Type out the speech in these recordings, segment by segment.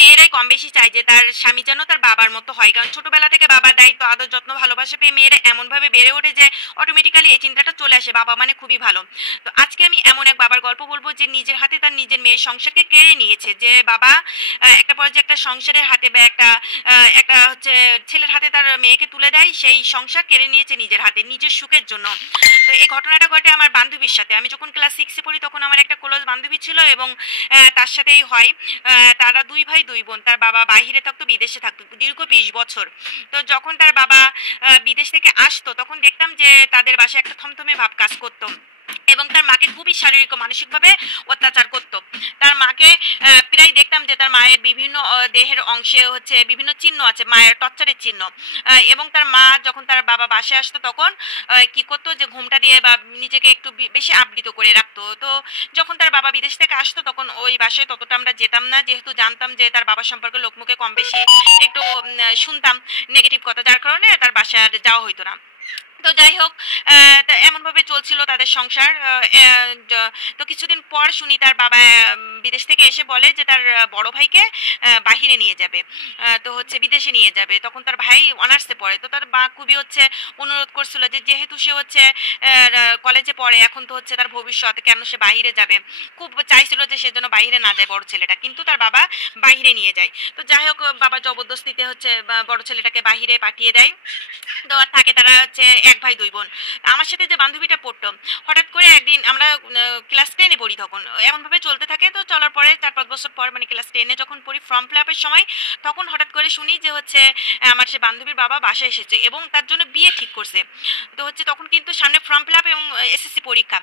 মেয়েরাই কম বেশি চায় যে তার স্বামী যেন তার বাবার মতো হয়, কারণ ছোটবেলা থেকে বাবার দায়িত্ব আদর যত্ন ভালোবাসা পেয়ে মেয়েরা এমনভাবে বেড়ে ওঠে যে অটোমেটিক্যালি এই চিন্তাটা চলে আসে বাবা মানে খুবই ভালো। তো আজকে আমি এমন এক বাবার গল্প বলবো যে নিজের হাতে তার নিজের মেয়ের সংসারকে কেড়ে নিয়েছে। যে বাবা একটা পর্যায়ে একটা সংসারের হাতে বা একটা হচ্ছে ছেলের হাতে তার মেয়েকে তুলে দেয়, সেই সংসার কেড়ে নিয়েছে নিজের হাতে নিজের সুখের জন্য। তো এই ঘটনাটা ঘটে আমার বান্ধবীর সাথে। আমি যখন ক্লাস 6-এ পড়ি তখন আমার একটা ক্লোজ বান্ধবী ছিল এবং তার সাথেই হয়। তারা 2 ভাই 2 বোন। তার বাবা বাইরে থাকতো, বিদেশে থাকতো দীর্ঘ 20 বছর। তো যখন তার বাবা বিদেশ থেকে আসতো তখন দেখতাম যে তাদের বাসায় একটা থমথমে ভাব কাজ করতো এবং তার মাকে খুবই শারীরিক ও মানসিকভাবে অত্যাচার করতো। তার মাকে প্রায় দেখতাম যে তার মায়ের বিভিন্ন দেহের অংশে হচ্ছে বিভিন্ন চিহ্ন আছে, মায়ের টর্চারের চিহ্ন। এবং তার মা যখন তার বাবা বাসায় আসতো তখন কি করতো যে ঘুমটা দিয়ে বা নিজেকে একটু বেশি আবৃত করে রাখতো। তো যখন তার বাবা বিদেশ থেকে আসতো তখন ওই বাসায় ততটা আমরা যেতাম না, যেহেতু জানতাম যে তার বাবার সম্পর্কে লোকমুখে কম বেশি একটু শুনতাম নেগেটিভ কথা, যার কারণে তার বাসায় আর যাওয়া হইতো না। তো যাই হোক, তা এমনভাবে চলছিল তাদের সংসার। তো কিছুদিন পর শুনি তার বাবা বিদেশ থেকে এসে বলে যে তার বড় ভাইকে বাহিরে নিয়ে যাবে, তো হচ্ছে বিদেশে নিয়ে যাবে। তখন তার ভাই অনার্সে পড়ে। তো তার মা খুবই হচ্ছে অনুরোধ করছিল যে যেহেতু সে হচ্ছে কলেজে পড়ে, এখন তো হচ্ছে তার ভবিষ্যৎ, কেন সে বাহিরে যাবে। খুব চাইছিল যে সে যেন বাহিরে না যায় বড় ছেলেটা, কিন্তু তার বাবা বাহিরে নিয়ে যায়। তো যাই হোক, বাবা জবরদস্তিতে হচ্ছে বড় ছেলেটাকে বাহিরে পাঠিয়ে দেয়। তো আর থাকে তারা হচ্ছে 1 ভাই 2 বোন। আমার সাথে যে বান্ধবীটা পড়তো, হঠাৎ করে একদিন আমরা ক্লাস 10-এ পড়ি তখন, এমনভাবে চলতে থাকে। তো চলার পরে 4-5 বছর পর মানে ক্লাস 10-এ যখন পড়ি, ফর্ম ফিল আপের সময় তখন হঠাৎ করে শুনি যে হচ্ছে আমার সে বান্ধবীর বাবা বাসায় এসেছে এবং তার জন্য বিয়ে ঠিক করছে। তো হচ্ছে তখন কিন্তু সামনে ফর্ম ফিল আপ এবং এসএসসি পরীক্ষা।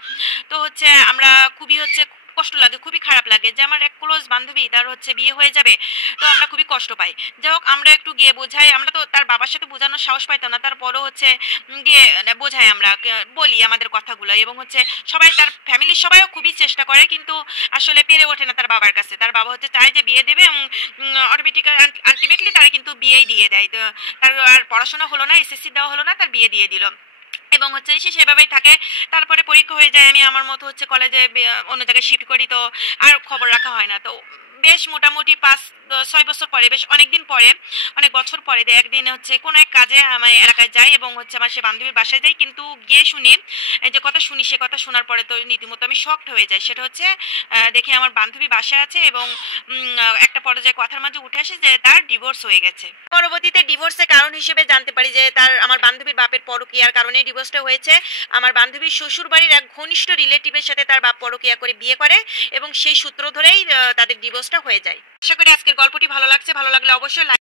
তো হচ্ছে আমরা খুবই হচ্ছে কষ্ট লাগে, খুবই খারাপ লাগে যে আমার এক ক্লোজ বান্ধবী তার হচ্ছে বিয়ে হয়ে যাবে। তো আমরা খুবই কষ্ট পাই। যাই হোক, আমরা একটু গিয়ে বোঝাই। আমরা তো তার বাবার সাথে বোঝানোর সাহস পাইতাম না, তারপরও হচ্ছে গিয়ে বোঝাই, আমরা বলি আমাদের কথাগুলো এবং হচ্ছে সবাই তার ফ্যামিলির সবাইও খুবই চেষ্টা করে, কিন্তু আসলে পেরে ওঠে না তার বাবার কাছে। তার বাবা হচ্ছে চায় যে বিয়ে দেবে এবং অটোমেটিক আলটিমেটলি তারা কিন্তু বিয়েই দিয়ে দেয়। তো তার আর পড়াশোনা হলো না, এসএসসি দেওয়া হলো না, তার বিয়ে দিয়ে দিল এবং হচ্ছে সে সেভাবেই থাকে। তারপরে পরীক্ষা হয়ে যায়, আমি আমার মতো হচ্ছে কলেজে অন্য জায়গায় শিফট করি। তো আর খবর রাখা হয় না। তো বেশ মোটামুটি 5-6 বছর পরে, বেশ অনেকদিন পরে, অনেক বছর পরে একদিন হচ্ছে কোনো এক কাজে আমার এলাকায় যাই এবং হচ্ছে আমার সে বান্ধবীর বাসায় যাই। কিন্তু গিয়ে শুনি, যে কথা শুনি, সে কথা শোনার পরে তো রীতিমতো আমি শকড হয়ে যাই। সেটা হচ্ছে দেখি আমার বান্ধবী বাসায় আছে এবং একটা পর্যায়ে কথার মাঝে উঠে আসে যে তার ডিভোর্স হয়ে গেছে। পরবর্তীতে ডিভোর্সের কারণ হিসেবে জানতে পারি যে আমার বান্ধবীর বাপের পরকীয়ার কারণে ডিভোর্সটা হয়েছে। আমার বান্ধবীর শ্বশুর বাড়ির এক ঘনিষ্ঠ রিলেটিভের সাথে তার বাপ পরকীয়া করে বিয়ে করে এবং সেই সূত্র ধরেই তাদের ডিভোর্সটা হয়ে যায়। আশা করি আজকের গল্পটি ভালো লাগছে। ভালো লাগলে অবশ্যই